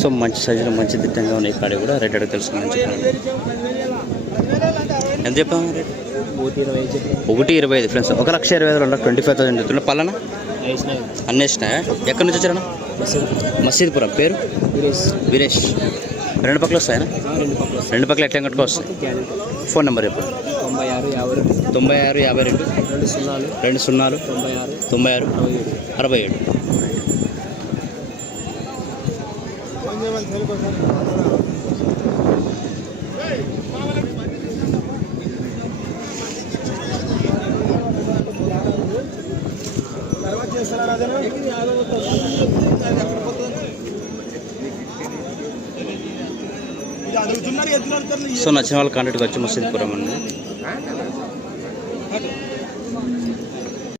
So మంచి సైజులో మంచి దిట్టంగా ఉన్నాయి కాడి కూడా రేట్ అడిగి తెలుసుకుని ఎంత చెప్పాము రేట్ 1,20,000 ఫ్రెండ్స్ 1,20,000 25,000 చెప్తున్నా పల్లన అన్నీ వేసినాయా ఎక్కడి నుంచి వచ్చారన్నా మసీద్పురం పేరు వీరేష్ రెండు పక్కలు వస్తాయనా రెండు పక్కలు ఎట్లా కట్టుకోవస్తాయి ఫోన్ నెంబర్ ఎప్పుడు 96 52 20 96 67 సో నచ్చిన వాళ్ళు కాంటాక్ట్కి వచ్చి మసీద్పురం అండి.